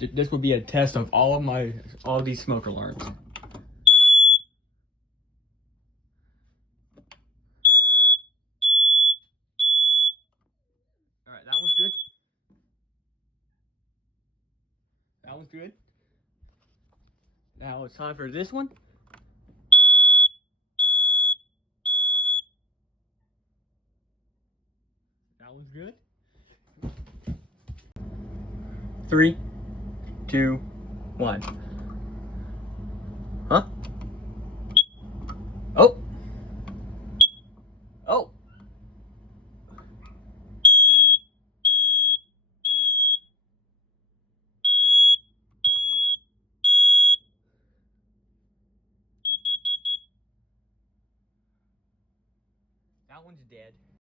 This will be a test of all these smoke alarms. All right, that one's good. That one's good. Now it's time for this one. That one's good. 3, 2, 1. Huh? Oh. Oh. That one's dead.